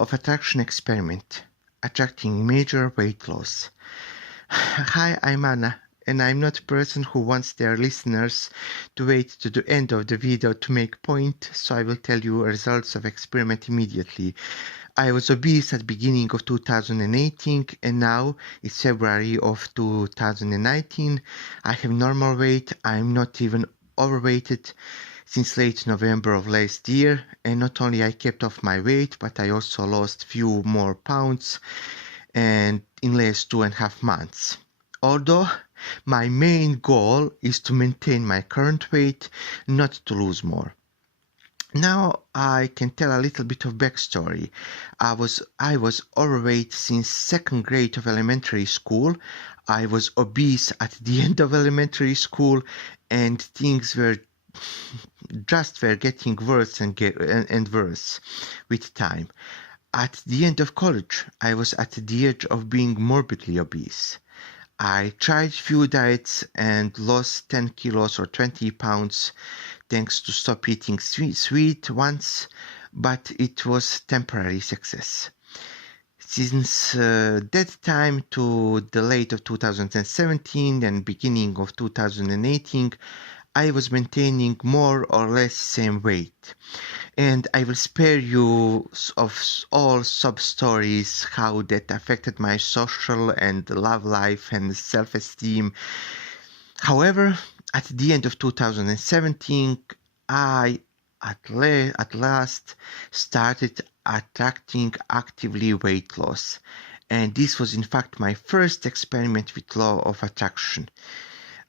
of attraction experiment, attracting major weight loss. Hi, I'm Anna, and I'm not a person who wants their listeners to wait to the end of the video to make point, so I will tell you results of experiment immediately. I was obese at beginning of 2018 and now it's February of 2019. I have normal weight, I'm not even overweighted since late November of last year, and not only I kept off my weight, but I also lost few more pounds and in last 2.5 months. Although my main goal is to maintain my current weight, not to lose more. Now I can tell a little bit of backstory. I was overweight since second grade of elementary school. I was obese at the end of elementary school, and things were getting worse and worse with time. At the end of college, I was at the edge of being morbidly obese. I tried few diets and lost 10 kilos or 20 pounds thanks to stop eating sweet once, but it was temporary success. Since that time to the late of 2017 and beginning of 2018, I was maintaining more or less same weight. And I will spare you of all sub-stories, how that affected my social and love life and self-esteem. However, at the end of 2017, I at last started attracting actively weight loss. And this was in fact my first experiment with law of attraction.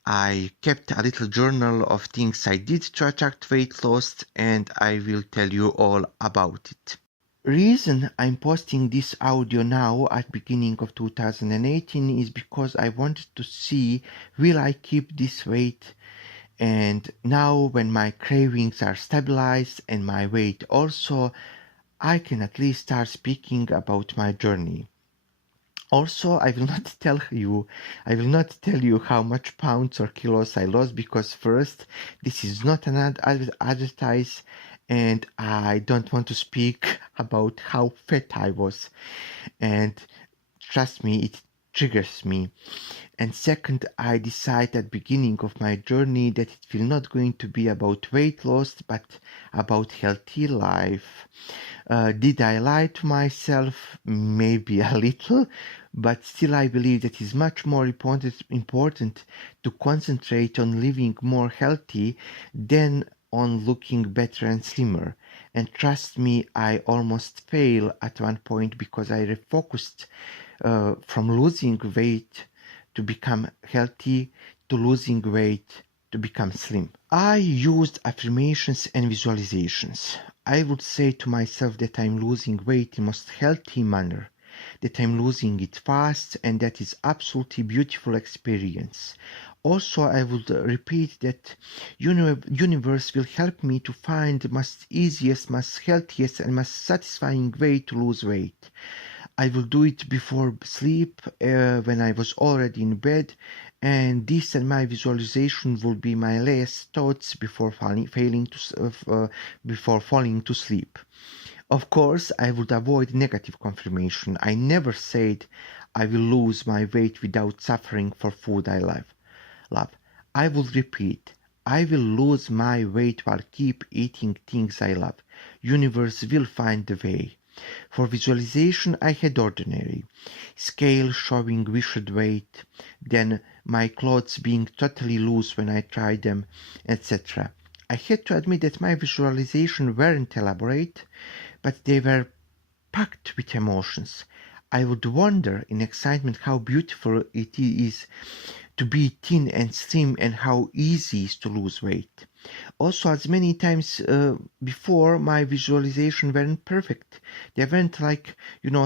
I kept a little journal of things I did to attract weight loss, and I will tell you all about it. Reason I'm posting this audio now at beginning of 2018 is because I wanted to see will I keep this weight, and now when my cravings are stabilized and my weight also, I can at least start speaking about my journey. Also, I will not tell you how much pounds or kilos I lost, because first, this is not an advertise, and I don't want to speak about how fat I was. And trust me, it triggers me. And second, I decided at the beginning of my journey that it will not going to be about weight loss, but about healthy life. Did I lie to myself? Maybe a little, but still I believe that it is much more important to concentrate on living more healthy than on looking better and slimmer. And trust me, I almost failed at one point because I refocused from losing weight to become healthy to losing weight to become slim. I used affirmations and visualizations. I would say to myself that I'm losing weight in most healthy manner, that I'm losing it fast, and that is absolutely beautiful experience. Also, I would repeat that universe will help me to find the most easiest, most healthiest, and most satisfying way to lose weight. I will do it before sleep, when I was already in bed, and this and my visualization will be my last thoughts before falling to sleep. Of course, I would avoid negative confirmation. I never said I will lose my weight without suffering for food I love. I will repeat, I will lose my weight while keep eating things I love. Universe will find the way. For visualization, I had ordinary. Scale showing wished weight, then my clothes being totally loose when I tried them, etc. I had to admit that my visualization weren't elaborate, but they were packed with emotions. I would wonder in excitement how beautiful it is to be thin and slim and how easy it is to lose weight. Also, as many times before, my visualization weren't perfect. They weren't like,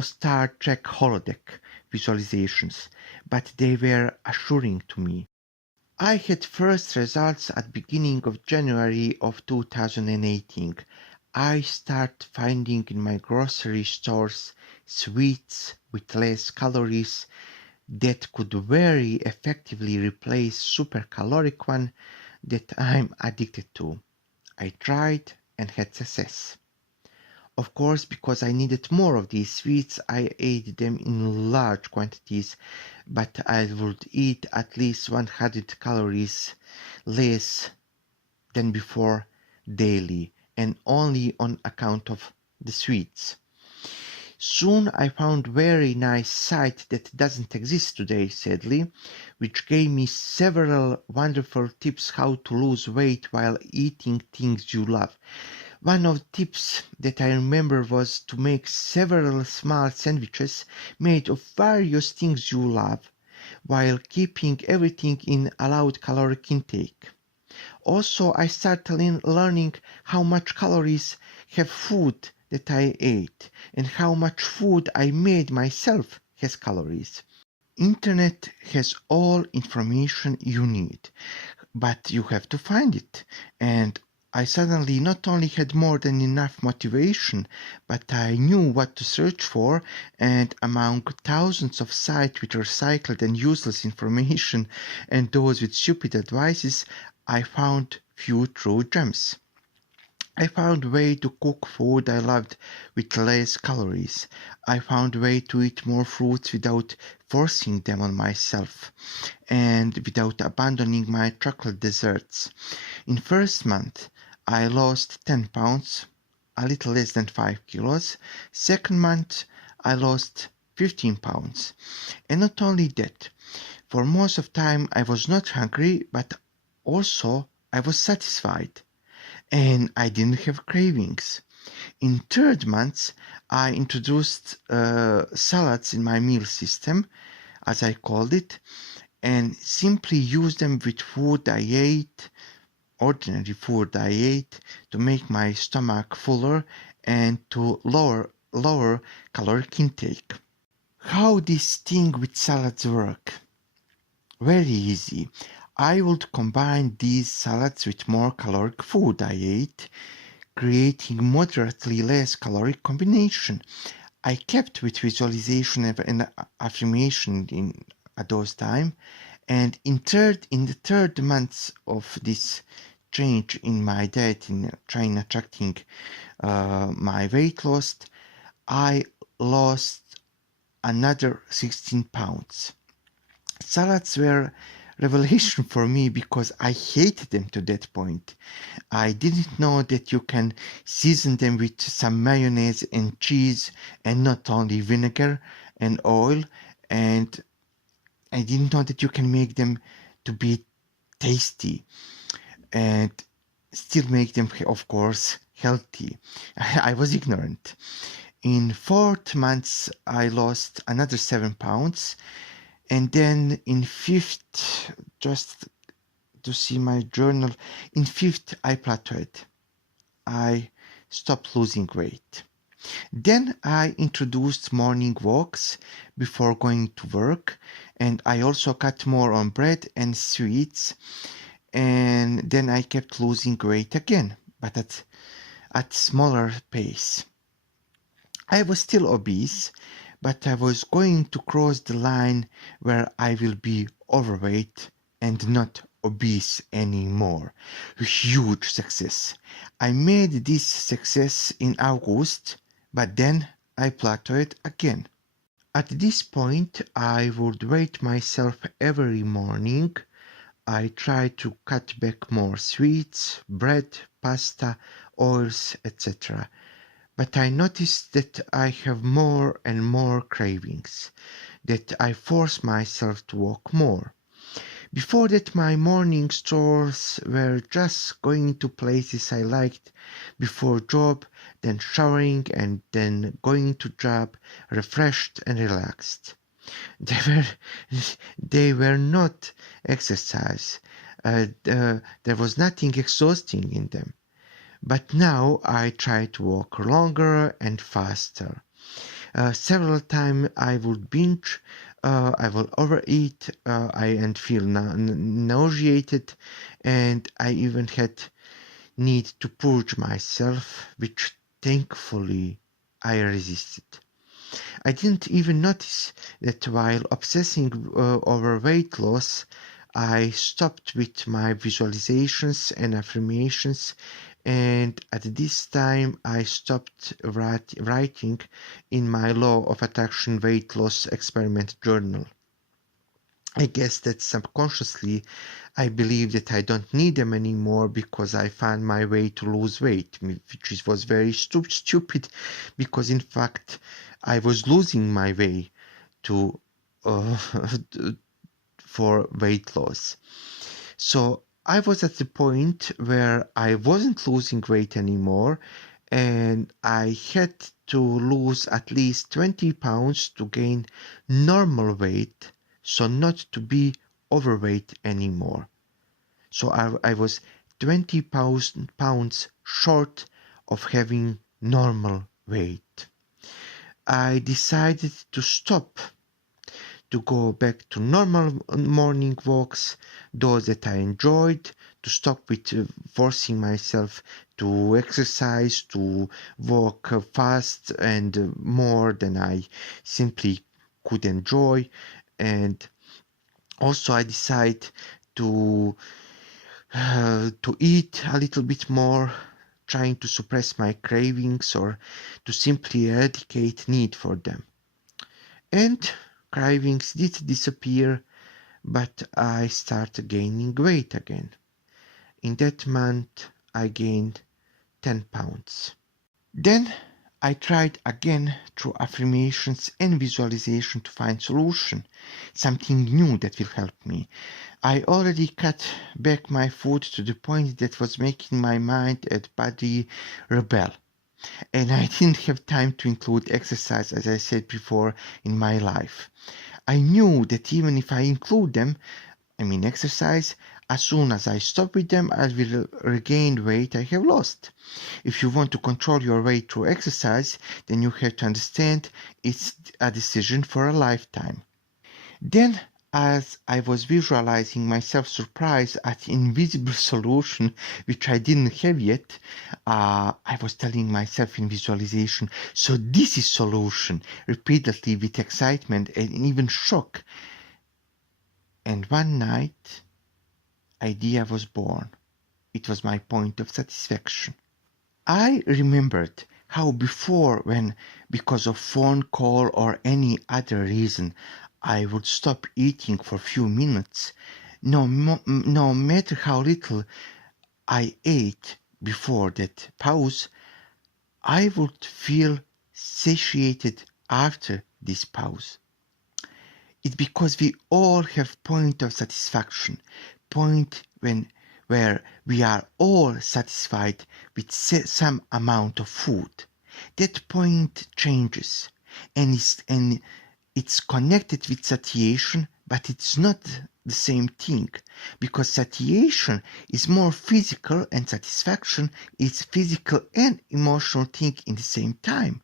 Star Trek holodeck visualizations, but they were assuring to me. I had first results at beginning of January of 2018. I start finding in my grocery stores sweets with less calories that could very effectively replace super caloric one that I'm addicted to. I tried and had success. Of course, because I needed more of these sweets, I ate them in large quantities, but I would eat at least 100 calories less than before daily, and only on account of the sweets. Soon I found very nice site that doesn't exist today, sadly, which gave me several wonderful tips how to lose weight while eating things you love. One of the tips that I remember was to make several small sandwiches made of various things you love, while keeping everything in allowed caloric intake. Also, I started learning how much calories have food that I ate and how much food I made myself has calories. Internet has all information you need, but you have to find it. And I suddenly not only had more than enough motivation, but I knew what to search for, and among thousands of sites with recycled and useless information and those with stupid advices, I found few true gems. I found a way to cook food I loved with less calories. I found a way to eat more fruits without forcing them on myself and without abandoning my chocolate desserts. In first month, I lost 10 pounds, a little less than 5 kilos. Second month, I lost 15 pounds. And not only that, for most of time I was not hungry, but also I was satisfied and I didn't have cravings. In third month, I introduced salads in my meal system, as I called it, and simply used them with food I ate, ordinary food I ate, to make my stomach fuller and to lower caloric intake. How this thing with salads work? Very easy. I would combine these salads with more caloric food I ate, creating moderately less caloric combination. I kept with visualization and affirmation at those time, and in the third month of this change in my diet in trying attracting my weight loss, I lost another 16 pounds. Salads were revelation for me because I hated them to that point. I didn't know that you can season them with some mayonnaise and cheese and not only vinegar and oil, and I didn't know that you can make them to be tasty and still make them, of course, healthy. I was ignorant. In 4 months, I lost another 7 pounds. And then in fifth, just to see my journal, in fifth, I plateaued. I stopped losing weight. Then I introduced morning walks before going to work, and I also cut more on bread and sweets. And then I kept losing weight again, but at smaller pace. I was still obese, but I was going to cross the line where I will be overweight and not obese anymore. A huge success. I made this success in August, but then I plateaued again. At this point, I would weigh myself every morning. I tried to cut back more sweets, bread, pasta, oils, etc. But I noticed that I have more and more cravings, that I force myself to walk more. Before that, my morning strolls were just going to places I liked before job, then showering and then going to job, refreshed and relaxed. They were, they were not exercise. There was nothing exhausting in them. But now I try to walk longer and faster. Several times I would binge, I will overeat, and feel nauseated, and I even had need to purge myself, which thankfully I resisted. I didn't even notice that while obsessing over weight loss, I stopped with my visualizations and affirmations And at this time, I stopped writing in my Law of Attraction weight loss experiment journal. I guess that subconsciously I believe that I don't need them anymore because I found my way to lose weight, which was very stupid because in fact I was losing my way to uh, for weight loss. So I was at the point where I wasn't losing weight anymore and I had to lose at least 20 pounds to gain normal weight, so not to be overweight anymore. So I was 20 pounds short of having normal weight. I decided to stop, to go back to normal morning walks, those that I enjoyed, to stop with forcing myself to exercise, to walk fast and more than I simply could enjoy. And also I decided to eat a little bit more, trying to suppress my cravings or to simply eradicate need for them. And cravings did disappear, but I started gaining weight again. In that month, I gained 10 pounds. Then I tried again through affirmations and visualization to find solution, something new that will help me. I already cut back my food to the point that was making my mind and body rebel. And I didn't have time to include exercise, as I said before, in my life. I knew that even if I include them, exercise, as soon as I stop with them, I will regain weight I have lost. If you want to control your weight through exercise, then you have to understand it's a decision for a lifetime. Then, as I was visualizing myself surprised at invisible solution which I didn't have yet, I was telling myself in visualization, so this is solution, repeatedly with excitement and even shock. And one night, idea was born. It was my point of satisfaction. I remembered how before when, because of phone call or any other reason, I would stop eating for a few minutes, no matter how little I ate before that pause, I would feel satiated after this pause. It's because we all have point of satisfaction, point where we are all satisfied with some amount of food. That point changes and it's connected with satiation, but it's not the same thing because satiation is more physical and satisfaction is physical and emotional thing in the same time.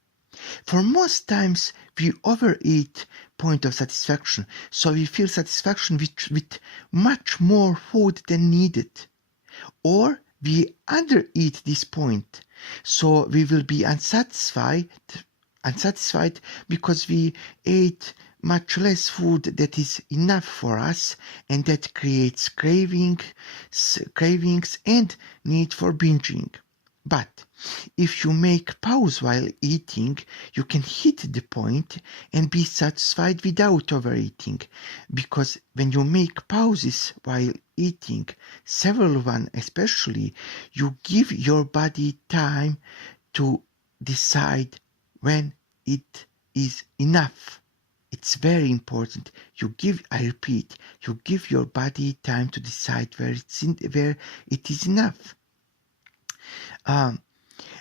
For most times we overeat point of satisfaction, so we feel satisfaction with much more food than needed. Or we undereat this point, so we will be unsatisfied because we ate much less food that is enough for us, and that creates cravings and need for binging. But if you make pause while eating, you can hit the point and be satisfied without overeating. Because when you make pauses while eating, several ones especially, you give your body time to decide when it is enough. It's very important. I repeat, you give your body time to decide where it is enough.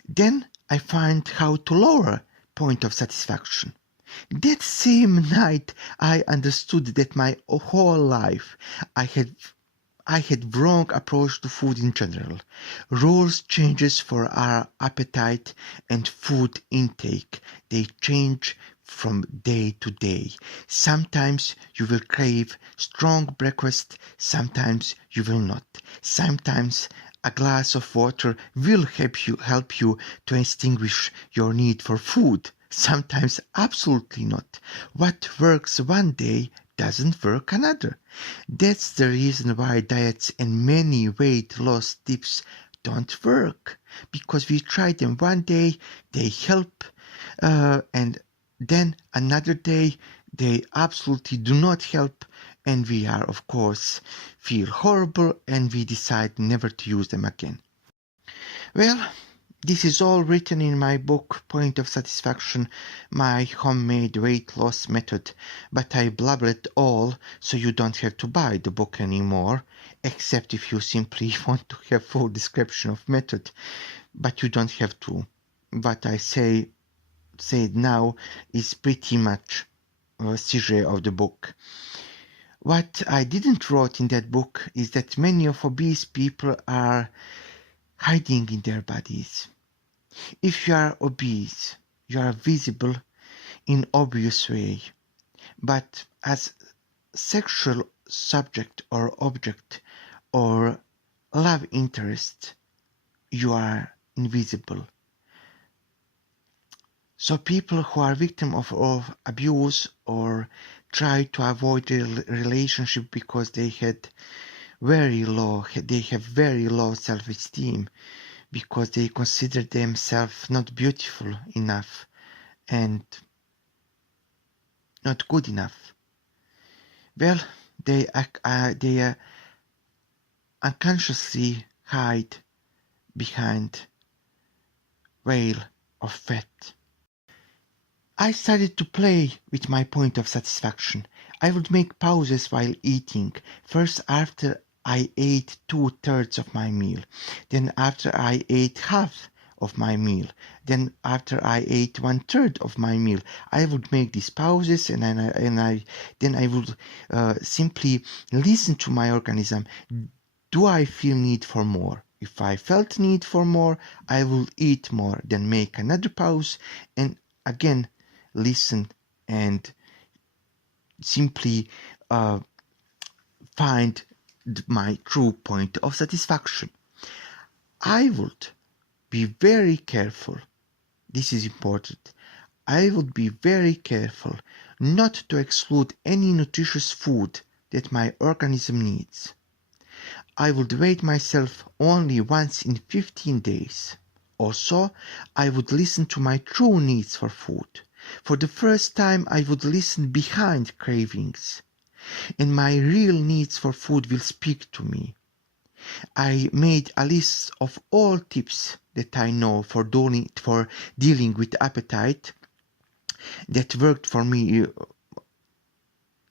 Then I find how to lower point of satisfaction. That same night I understood that my whole life I had wrong approach to food in general. Rules changes for our appetite and food intake. They change from day to day. Sometimes you will crave strong breakfast, sometimes you will not. Sometimes a glass of water will help you to extinguish your need for food. Sometimes absolutely not. What works one day doesn't work another. That's the reason why diets and many weight loss tips don't work, because we try them one day, they help, and then another day they absolutely do not help, and we are, of course, feel horrible, and we decide never to use them again. Well, this is all written in my book, Point of Satisfaction, my homemade weight loss method, but I blabber it all so you don't have to buy the book anymore, except if you simply want to have full description of method, but you don't have to. What I say now is pretty much a summary of the book. What I didn't write in that book is that many of obese people are hiding in their bodies. If you are obese, you are visible in obvious way, but as sexual subject or object or love interest, you are invisible. So people who are victim of abuse or try to avoid a relationship because they have very low self-esteem, because they consider themselves not beautiful enough and not good enough. Well, they unconsciously hide behind veil of fat. I started to play with my point of satisfaction. I would make pauses while eating, first after I ate 2/3 of my meal, then after I ate half of my meal, then after I ate 1/3 of my meal. I would make these pauses, and then I would simply listen to my organism. Do I feel need for more? If I felt need for more, I will eat more, then make another pause, and again listen and simply find my true point of satisfaction. I would be very careful. This is important. I would be very careful not to exclude any nutritious food that my organism needs. I would weigh myself only once in 15 days. Also, I would listen to my true needs for food. For the first time, I would listen behind cravings, and my real needs for food will speak to me. I made a list of all tips that I know for dealing with appetite that worked for me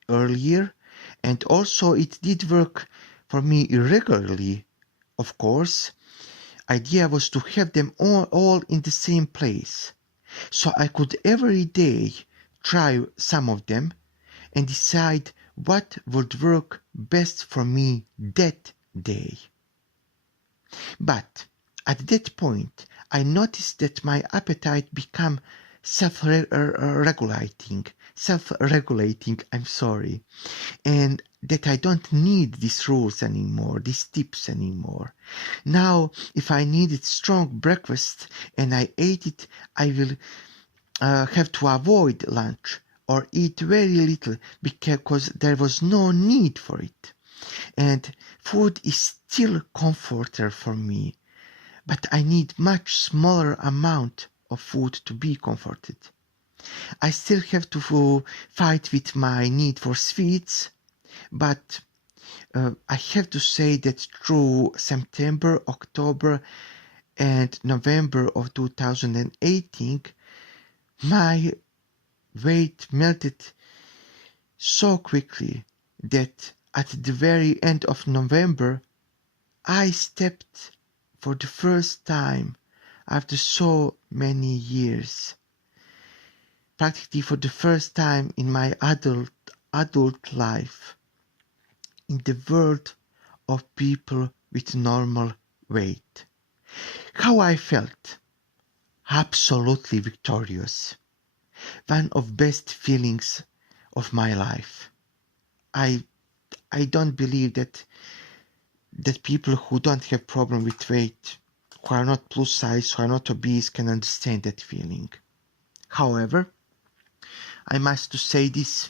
earlier, and also it did work for me irregularly. Of course, idea was to have them all in the same place, so I could every day try some of them and decide what would work best for me that day. But at that point, I noticed that my appetite became self-regulating, and that I don't need these rules anymore, these tips anymore. Now, if I needed strong breakfast and I ate it, I will have to avoid lunch or eat very little because there was no need for it. And food is still comforter for me, but I need much smaller amount of food to be comforted. I still have to fight with my need for sweets, but I have to say that through September, October, and November of 2018, my weight melted so quickly that at the very end of November, I stepped for the first time after so many years, practically for the first time in my adult life, in the world of people with normal weight. How I felt? Absolutely victorious. One of best feelings of my life. I don't believe that people who don't have problem with weight, who are not plus size, who are not obese, can understand that feeling. However, I must say this.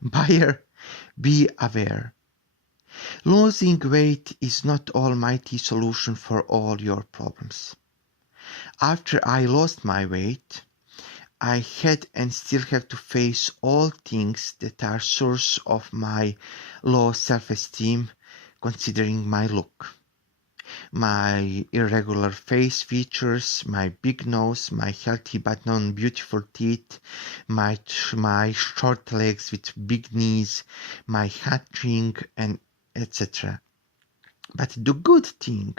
Buyer, be aware. Losing weight is not almighty solution for all your problems. After I lost my weight, I had and still have to face all things that are source of my low self-esteem, considering my look. My irregular face features, my big nose, my healthy but non-beautiful teeth, my short legs with big knees, my hat ring, and etc. But the good thing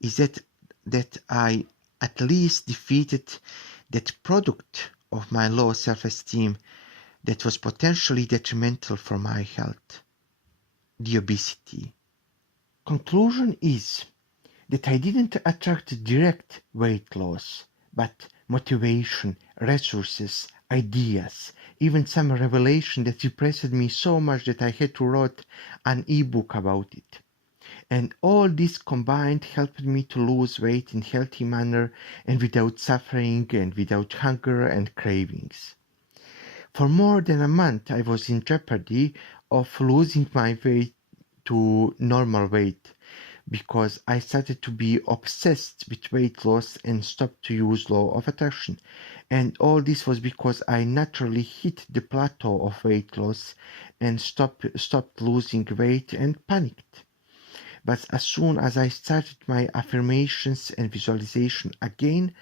is that I at least defeated that product of my low self-esteem that was potentially detrimental for my health, the obesity. Conclusion is that I didn't attract direct weight loss, but motivation, resources, ideas, even some revelation that impressed me so much that I had to write an ebook about it. And all this combined helped me to lose weight in a healthy manner and without suffering and without hunger and cravings. For more than a month I was in jeopardy of losing my weight to normal weight because I started to be obsessed with weight loss and stopped to use law of attraction. And all this was because I naturally hit the plateau of weight loss and stopped losing weight and panicked. But as soon as I started my affirmations and visualization again,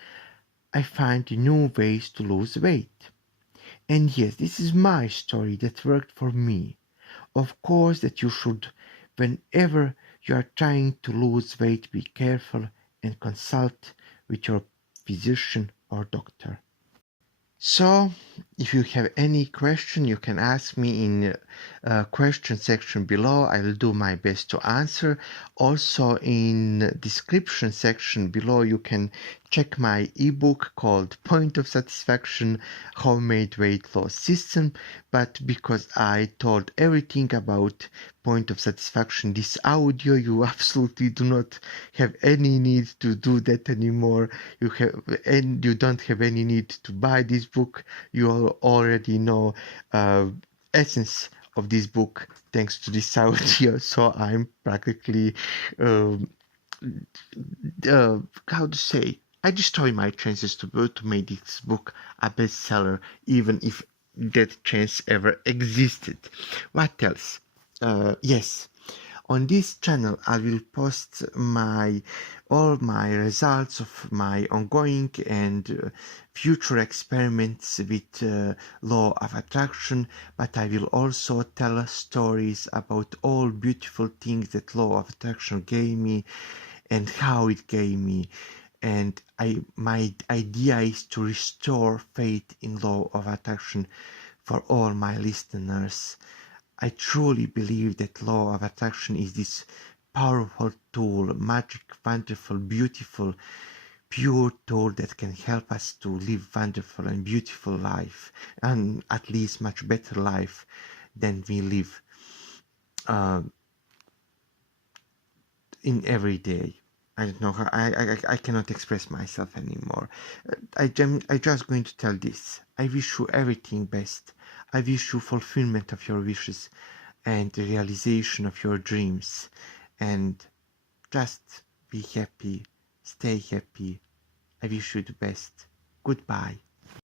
I found new ways to lose weight. And yes, this is my story that worked for me. Of course that you should, whenever you are trying to lose weight, be careful and consult with your physician or doctor. So, if you have any question, you can ask me in question section below. I will do my best to answer. Also, in description section below, you can check my ebook called Point of Satisfaction Homemade Weight Loss System. But because I told everything about Point of Satisfaction this audio, you absolutely do not have any need to do that anymore. You don't have any need to buy this book. You already know essence of this book thanks to this audio. So I'm practically um, how to say, I destroy my chances to make this book a bestseller, even if that chance ever existed. What else? Yes, on this channel I will post all my results of my ongoing and future experiments with law of attraction, but I will also tell stories about all beautiful things that law of attraction gave me and how it gave me. And my idea is to restore faith in law of attraction for all my listeners. I truly believe that law of attraction is this powerful tool, magic, wonderful, beautiful, pure tool that can help us to live wonderful and beautiful life, and at least much better life than we live in every day. I don't know how I cannot express myself anymore. I just going to tell this. I wish you everything best. I wish you fulfillment of your wishes and the realization of your dreams. And just be happy. Stay happy. I wish you the best. Goodbye.